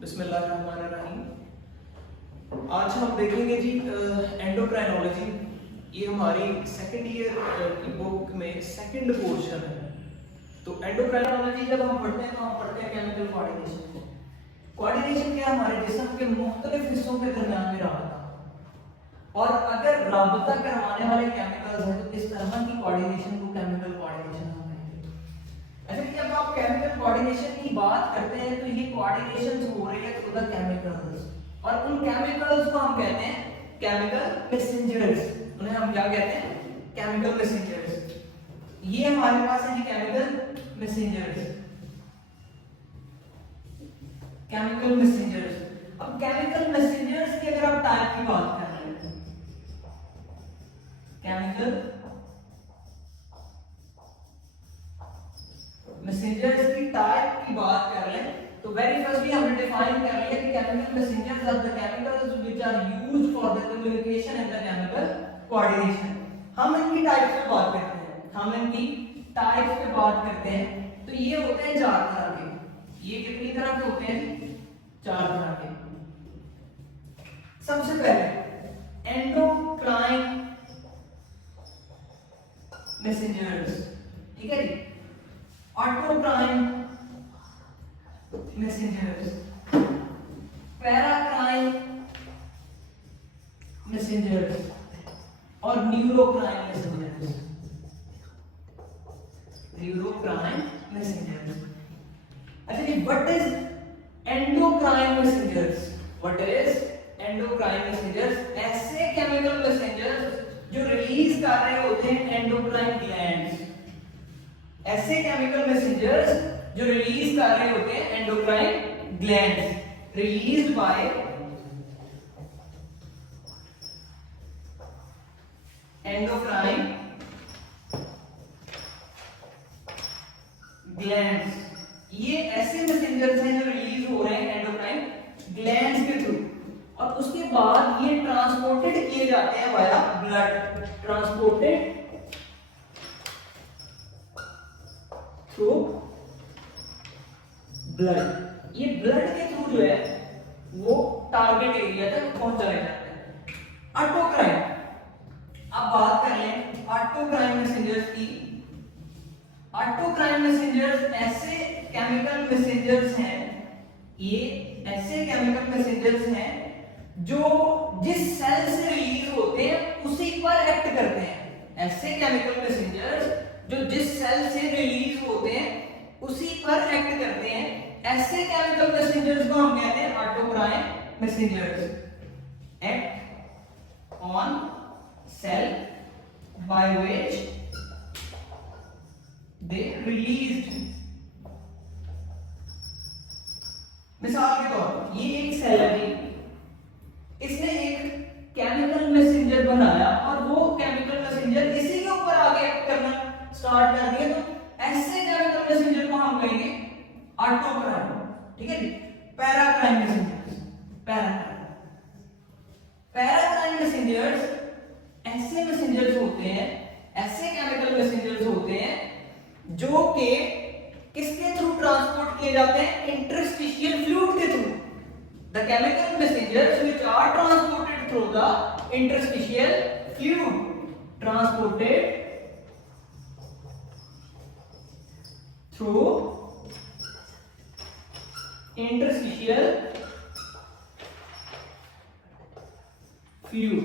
बिस्मिल्लाहिर्रहमानिर्रहीम। आज हम देखेंगे जी एंडोक्राइनोलॉजी। ये हमारी सेकेंड ईयर की बुक में सेकंड पोर्शन है। तो एंडोक्राइनोलॉजी जब हम पढ़ते हैं तो हम पढ़ते हैं केमिकल कोऑर्डिनेशन। कोऑर्डिनेशन क्या हमारे जिस्म के मुख्तलिफ हिस्सों के दरमियान में राबता, और अगर राबता करवाने वाले केमिकल्स हैं तो इस तरह की कोऑर्डिनेशन को केमिकल कोऑर्डिनेशन हम कहेंगे। अच्छा, जब आप केमिकल कोऑर्डिनेशन की बात करते हैं तो ये कोऑर्डिनेशन हो रही है थ्रू द केमिकल्स, और उन केमिकल्स को हम कहते हैं केमिकल मैसेंजर्स। उन्हें हम क्या कहते हैं? Chemical messengers. ये हमारे पास है जी केमिकल मैसेंजर्स। Chemical messengers. अब केमिकल मैसेंजर्स की अगर आप टाइप की बात कर रहे हैं, केमिकल मैसेंजर्स की टाइप की बात कर रहे हैं तो वेरी फर्स्टली हमने डिफाइन कर लिया कि chemical messengers are the chemicals which are used for the communication in the chemical coordination. हम इनकी टाइप्स पे बात करते हैं, तो ये होते हैं चार तरह के। ये कितनी तरह के होते हैं? चार तरह के। सबसे पहले एंडोक्राइन मैसेंजर्स, ठीक है जी। ऑटोक्राइन मैसेंजर्स, पैराक्राइन मैसेंजर्स और न्यूरोक्राइन मैसेंजर्स। Neurocrine messengers. अच्छा जी, what is endocrine messengers? What is endocrine messengers? ऐसे केमिकल मैसेंजर्स जो रिलीज कर रहे होते हैं एंडोक्राइन ग्लैंड्स। ऐसे केमिकल मैसेंजर्स जो रिलीज कर रहे होते हैं endocrine glands, released by endocrine glands. ये ऐसे मैसेंजर्स हैं जो रिलीज हो रहे हैं एंडोक्राइन ग्लैंड्स के थ्रू, और उसके बाद ये ट्रांसपोर्टेड किए जाते हैं via blood. Transported through blood. ये ब्लड के थ्रू जो है वो टारगेट एरिया तक पहुंचाए जाते हैं। ऑटोक्राइन, अब बात कर लें ऑटोक्राइन मैसेंजर्स की। ऑटोक्राइन मैसेंजर्स ऐसे केमिकल मैसेंजर्स हैं, ये ऐसे केमिकल मैसेंजर्स हैं जो जिस सेल से रिलीज होते हैं उसी पर एक्ट करते हैं। ऐसे केमिकल मैसेंजर्स जो जिस सेल से रिलीज होते हैं उसी पर एक्ट करते हैं, ऐसे केमिकल मैसेंजर्स को हम कहते हैं autocrine messengers. Act on sale by which they released. मिसाल के तौर पर ये एक सेल है, इसने एक केमिकल मैसेंजर बनाया और वो केमिकल मैसेंजर इसी के ऊपर आगे एक्ट करना स्टार्ट कर दिया, तो ऐसे केमिकल मैसेंजर को हम कहेंगे ऑटोक्राइन, ठीक है जी। पैराक्राइन मैसेंजर्स, पैराक्राइन मैसेंजर्स ऐसे मैसेंजर्स होते हैं, ऐसे केमिकल मैसेंजर्स होते हैं जो कि किसके थ्रू ट्रांसपोर्ट किए जाते हैं? इंटरस्टिशियल फ्लूइड के through. The chemical messengers which are transported through the interstitial fluid, transported through interstitial fluid,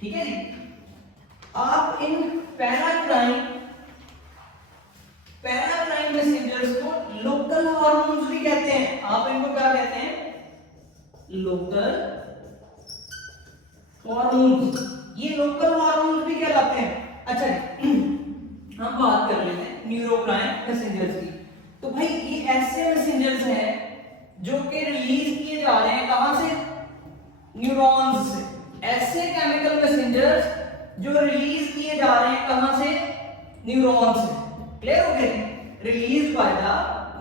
ठीक है जी। आप इन पैराक्राइन मैसेंजर्स को लोकल हार्मोन्स भी कहते हैं। आप इनको क्या कहते हैं? Local hormones. ये लोकल हार्मोन्स भी कहलाते हैं। अच्छा, हम बात कर लेते हैं न्यूरोक्राइन मैसेंजर्स की। तो भाई ये ऐसे मैसेंजर्स हैं जो कि रिलीज किए जा रहे हैं कहां से? न्यूरॉन्स से। ऐसे केमिकल मैसेंजर्स जो रिलीज किए जा रहे हैं कहां से? न्यूरॉन्स से। क्लियर हो गया? Release by the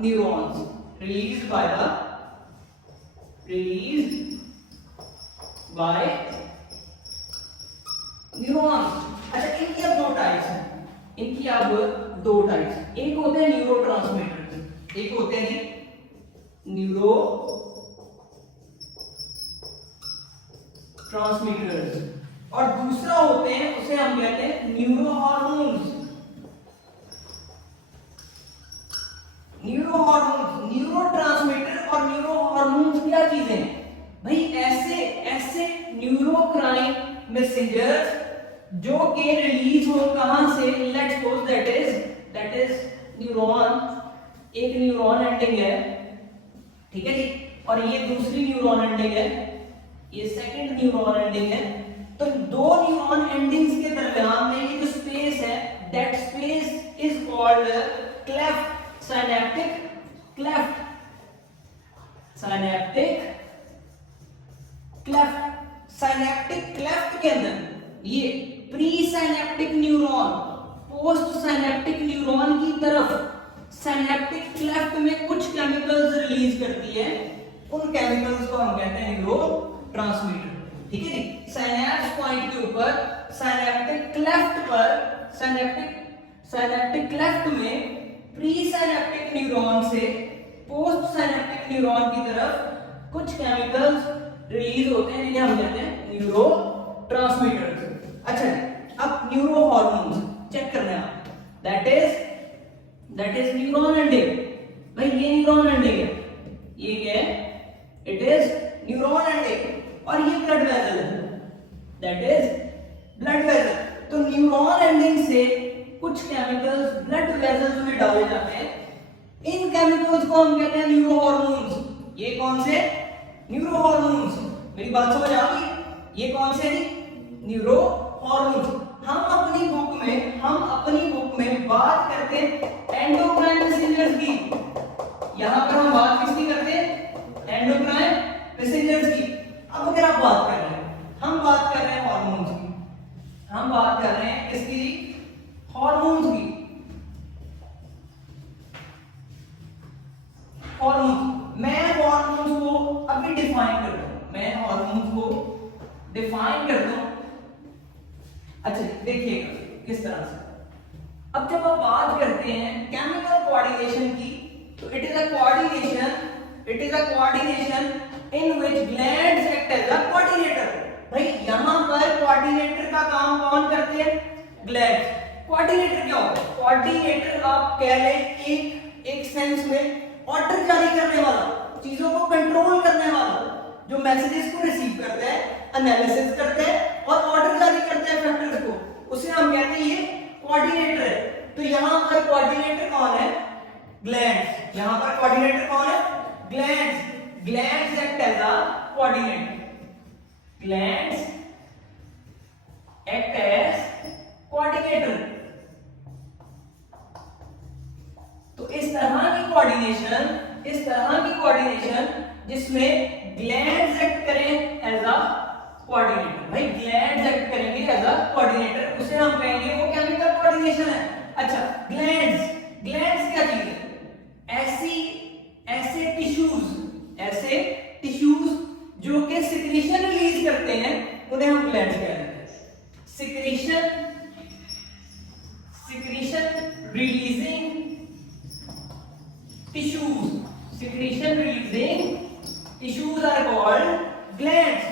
neurons, release by neurons. अच्छा, इनकी अब दो टाइप्स हैं। एक होते हैं न्यूरोट्रांसमीटर्स, एक होते हैं जी न्यूरो ट्रांसमीटर्स, और दूसरा होते हैं उसे हम कहते हैं neuro hormones. Neuro hormones, neuro transmitter और न्यूरो हार्मोन्स क्या चीजें हैं भाई? ऐसे ऐसे न्यूरोक्राइन मैसेंजर्स जो के रिलीज हो कहां से? Let's suppose that is neuron, एक न्यूरॉन एंडिंग है, ठीक है जी, और ये दूसरी न्यूरॉन एंडिंग है, ये सेकंड न्यूरॉन एंडिंग है। तो दो न्यूरॉन एंडिंग्स के दरमियान में ये जो स्पेस है, that space is called cleft, synaptic cleft, synaptic cleft. Synaptic cleft के अंदर ये pre synaptic neuron post synaptic neuron की तरफ सिनैप्टिक क्लेफ्ट में कुछ केमिकल्स रिलीज करती है, उन केमिकल्स को हम कहते हैं न्यूरो ट्रांसमीटर, ठीक है जी। सिनैप्स पॉइंट के ऊपर सिनैप्टिक क्लेफ्ट पर, सिनैप्टिक क्लेफ्ट में प्री सिनैप्टिक न्यूरॉन से पोस्ट सिनैप्टिक न्यूरॉन की तरफ कुछ केमिकल्स रिलीज होते हैं जिन्हें हम कहते हैं न्यूरो ट्रांसमीटर्स। अच्छा, अब न्यूरो हार्मोन्स चेक करना है आप, दैट इज न्यूरॉन एंडिंग। भाई ये न्यूरॉन एंडिंग है, ये क्या है? इट इज न्यूरॉन एंडिंग, और ये ब्लड वेसल है, दैट इज ब्लड वेसल। तो न्यूरॉन एंडिंग से कुछ केमिकल्स ब्लड वेसल्स में डाले जाते हैं, इन केमिकल्स को हम कहते हैं न्यूरो हार्मोन्स। ये कौन से? Neuro hormones. मेरी बात समझ आ गई? ये कौन से हैं? Neuro hormones. हम अपनी बुक में बात करते हैं एंडोक्राइन मैसेंजर्स की। यहां पर हम बात किसकी करते हैं? एंडोक्राइन मैसेंजर्स की। अब अगर आप बात कर रहे हैं, हम बात कर रहे हैं हार्मोन्स की, हम बात कर रहे हैं किसकी? हार्मोन्स की। हार्मोन्स, मैं हार्मोन्स को अभी डिफाइन करता हूं, मैं हार्मोन्स को डिफाइन करता हूं। अच्छा देखिएगा किस तरह से। अब जब आप बात करते हैं केमिकल कोऑर्डिनेशन की, तो it is a coordination in which glands act as a coordinator. भाई यहां पर कोऑर्डिनेटर का काम कौन करते हैं? ग्लैंड्स। कोऑर्डिनेटर क्या होता है? कोऑर्डिनेटर आप कह लें एक सेंस में ऑर्डर जारी करने वाला, चीजों को कंट्रोल करने वाला, जो मैसेजेस को रिसीव करता है, एनालिसिस करता है और ऑर्डर जारी करता है फैक्टर्स को, उसे हम कहते हैं ये कोऑर्डिनेटर है। तो यहां पर कोऑर्डिनेटर कौन है? ग्लैंड्स। यहां पर कोऑर्डिनेटर कौन है? Glands. Glands act as a coordinator, glands act as coordinator. तो इस तरह की कोऑर्डिनेशन जिसमें ग्लैंड्स एक्ट करें एज अ कोऑर्डिनेटर, भाई ग्लैंड्स एक्ट करेंगे एज अ कोऑर्डिनेटर, उसे हम कहेंगे वो केमिकल कोऑर्डिनेशन है। अच्छा, ग्लैंड्स क्या चीज है? ऐसे टिश्यूज जो कि सिक्रीशन रिलीज करते हैं, उन्हें हम ग्लैंड्स कहते हैं। Secretion releasing tissues are called glands.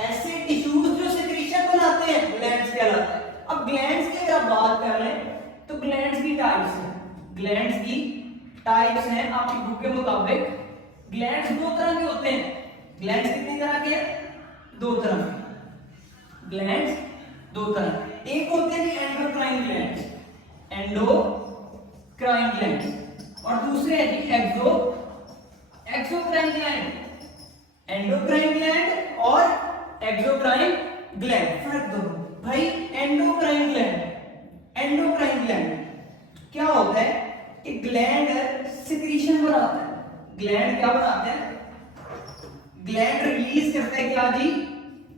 ऐसे टिश्यूज जो सिक्रीशन बनाते हैं ग्लैंड्स कहलाते हैं। अब ग्लैंड्स की अगर आप बात कर रहे हैं तो ग्लैंड्स की टाइप्स हैं आपकी बुक के मुताबिक। ग्लैंड्स दो तरह के होते हैं। ग्लैंड्स कितनी तरह के? दो तरह के। ग्लैंड्स दो तरह, एक होते हैं एंडोक्राइन ग्लैंड्स, और दूसरे हैं जी एक्सोक्राइन ग्लैंड। एंडोक्राइन ग्लैंड और एक्सोक्राइन ग्लैंड, फर्क दो भाई। एंडोक्राइन ग्लैंड क्या होता है कि ग्लैंड सिक्रीशन बनाता है। ग्लैंड क्या बनाते हैं? ग्लैंड रिलीज करता है क्या जी?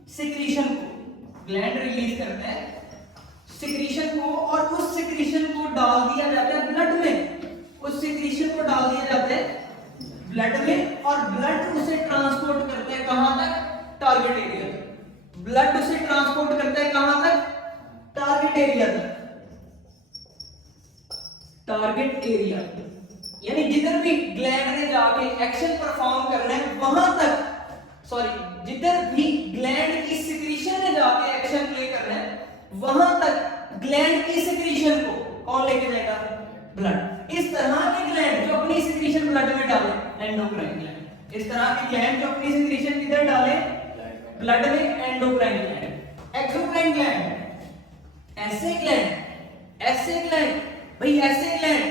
सिक्रीशन को। ग्लैंड रिलीज करता है सिक्रीशन को, और उस सिक्रीशन को डाल दिया जाता है ब्लड में। उस सिक्रीशन को डाल दिया जाता है ब्लड में, और ब्लड उसे ट्रांसपोर्ट करता है कहां तक? टारगेट एरिया तक। ब्लड उसे ट्रांसपोर्ट करता है कहां तक? टारगेट एरिया तक। टारगेट एरिया यानी जिधर भी ग्लैंड ने जाके एक्शन परफॉर्म करना है वहां तक, सॉरी जिधर भी ग्लैंड की सिक्रीशन ने जाके एक्शन प्ले करना है वहां तक ग्लैंड की सिक्रीशन को कौन लेके जाएगा? ब्लड। इस तरह के ग्लैंड जो अपनी सिक्रीशन ब्लड में डाले, एंडोक्राइन ग्लैंड। इस तरह के ग्लैंड जो अपनी सिक्रीशन किधर डाले? ब्लड में, एंडोक्राइन ग्लैंड। एक्सोक्राइन ग्लैंड ऐसे ग्लैंड भाई ऐसे ग्लैंड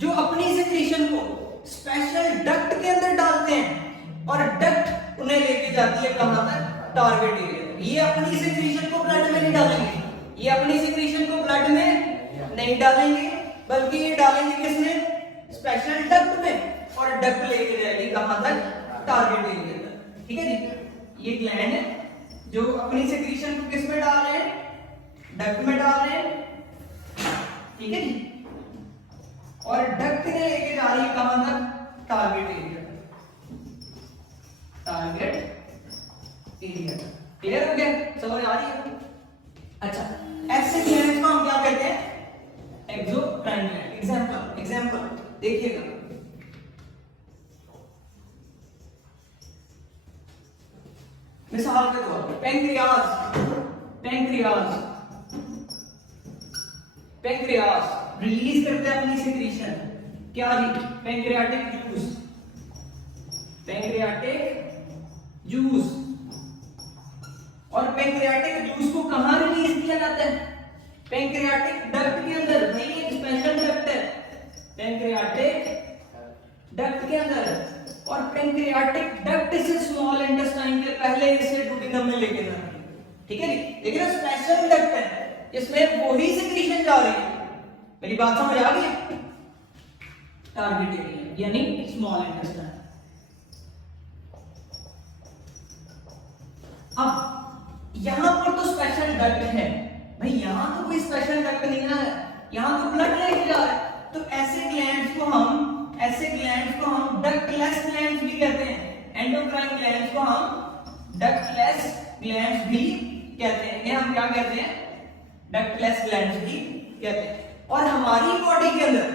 जो अपनी सिक्रीशन को स्पेशल डक्ट के अंदर डालते हैं और डक्ट उन्हें लेके जाती है कहां तक? Target area. ये अपनी सिक्रीशन को ब्लड में नहीं डालेंगे, ये अपनी सिक्रीशन को ब्लड में नहीं डालेंगे, बल्कि ये डालेंगे किसमें? स्पेशल डक्ट में, और डक्ट लेके जाएगी कहां तक? टारगेट एरिया तक। ठीक है जी, ये ग्लैंड है जो अपनी सिक्रीशन को किस में डाल रहे हैं? डक्ट में डाल रहे हैं। ठीक है जी, और डक्ट ने लेके जा रही है कहां तक? टारगेट एरिया तक। टारगेट एरिया तक। क्लियर हो गया? समझ आ रही है? अच्छा, ऐसे ग्लैंड को हम क्या कहते हैं? Exocrine gland. एग्जांपल देखिएगा, मिसाल के तौर पर पैंक्रियाज रिलीज करते हैं अपनी सिक्रीशन। क्या जी? Pancreatic juice. और पैंक्रियाटिक जूस को कहां रिलीज किया जाता है? पैंक्रियाटिक डक्ट के अंदर। भाई एक स्पेशल डक्ट है पैंक्रियाटिक डक्ट के अंदर, और पैंक्रियाटिक डक्ट से स्मॉल इंटेस्टाइन के पहले इसे डुओडेनम में लेके जाना है। ठीक है जी, लेकिन स्पेशल डक्ट है इसमें वही सिक्रीशन जा रही है। मेरी बात समझ आ गई? टारगेट एरिया यानी स्मॉल इंटेस्टाइन। अब यहां पर तो स्पेशल डक्ट है भाई, यहां तो कोई स्पेशल डक्ट नहीं है, यहां तो ब्लड लेके जा रहा है। तो ऐसे ग्लैंड्स को हम डक्टलेस ग्लैंड्स भी कहते हैं। एंडोक्राइन ग्लैंड्स को हम डक्टलेस ग्लैंड्स भी कहते हैं। ये हम क्या कहते हैं? डक्टलेस ग्लैंड्स भी कहते हैं। और हमारी बॉडी के अंदर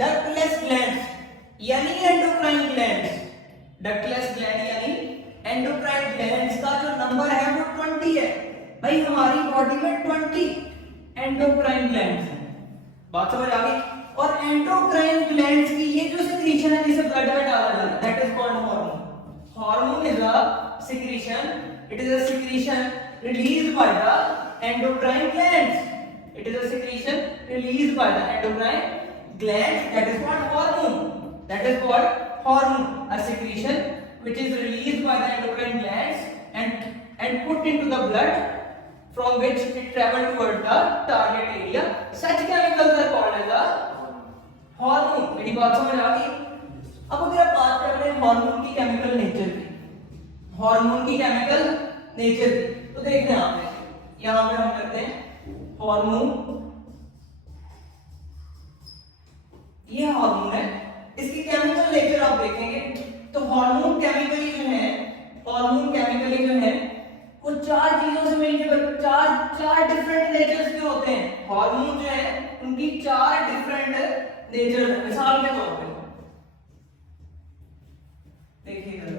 डक्टलेस ग्लैंड्स यानी एंडोक्राइन ग्लैंड्स, डक्टलेस ग्लैंड यानी एंडोक्राइन ग्लैंड्स का जो नंबर है वो 20 है। भाई हमारी बॉडी में 20 एंडोक्राइन ग्लैंड्स हैं। बात समझ आ गई? और एंडोक्राइन ग्लैंड्स की ये जो सिक्रीशन है जिसे ब्लड में डाला जा रहा है, that is called hormone. Hormone is a secretion, it is a secretion released by the endocrine glands. It is a secretion released by the endocrine glands, that is called hormone, a secretion which is released by the endocrine glands and put into the blood, from which it travel toward the target area. Such chemicals are called as a hormone. मेरी बात समझ आ गई? अब अगर आप बात कर रहे हैं हार्मोन की केमिकल नेचर की, तो देखते हैं आप यहाँ पे हम करते हैं हार्मोन। ये हार्मोन है, इसकी केमिकल नेचर आप देखेंगे तो हार्मोन केमिकली जो है वो चार चीजों से मिलकर चार डिफरेंट नेचर्स के होते हैं। हार्मोन जो है उनकी चार डिफरेंट नेचर है। मिसाल के तौर पे देखिएगा,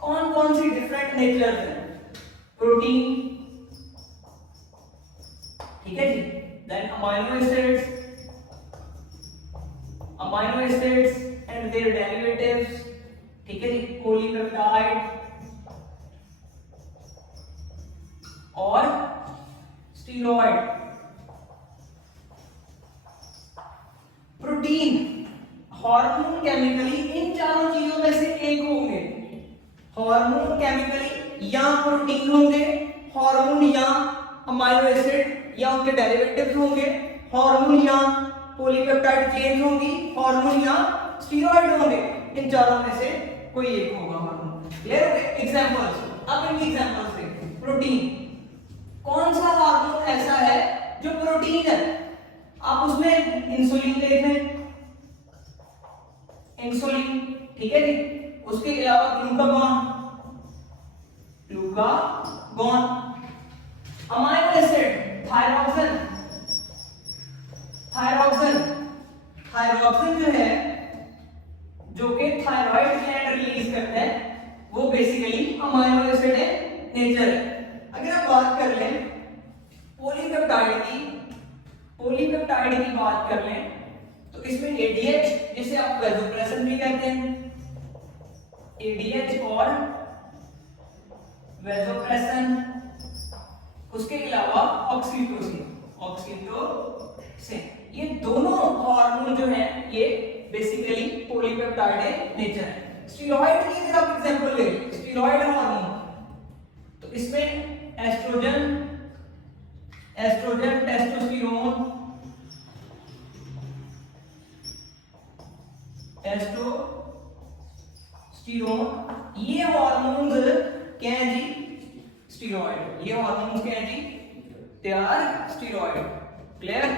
कौन कौन सी डिफरेंट नेचर्स हैं? प्रोटीन, ठीक है जी, then amino acids and their derivatives, ठीक है जी, पॉलीपेप्टाइड और स्टेरॉइड। प्रोटीन हार्मोन केमिकली इन चारों चीजों में से एक होंगे। हार्मोन केमिकली या प्रोटीन होंगे, हार्मोन या अमाइनो एसिड या उनके डेरिवेटिव्स होंगे, हार्मोन या पॉलीपेप्टाइड चेन होंगी, हार्मोन या स्टेरॉइड होंगे। इन चारों में से कोई एक होगा हार्मोन। क्लियर हो गया? एग्जांपल्स, अब इनकी एग्जांपल्स देखते हैं। प्रोटीन, कौन सा हार्मोन ऐसा है जो प्रोटीन है? आप उसमें इंसुलिन देख लें, इंसुलिन, ठीक है जी, उसके अलावा glucagon, amino acid thyroxine, thyroxine जो है जो कि थायराइड ग्लैंड रिलीज करता है वो बेसिकली अमाइनो एसिड है नेचर है। अगर आप बात कर लें पॉलीपेप्टाइड की बात कर लें तो इसमें एडीएच जिसे आप वैसोप्रेसिन भी कहते हैं, एडीएच और वैसोप्रेसिन, उसके अलावा ऑक्सीटोसिन, ये दोनों हार्मोन जो है ये बेसिकली पॉलीपेप्टाइड है नेचर है। स्टेरॉइड की अगर आप एग्जांपल ले, स्टेरॉइड हार्मोन तो इसमें एस्ट्रोजन, टेस्टोस्टेरोन, ये हार्मोन्स क्या हैं जी? स्टेरॉइड। ये हार्मोन्स क्या हैं जी? They are steroid. क्लियर?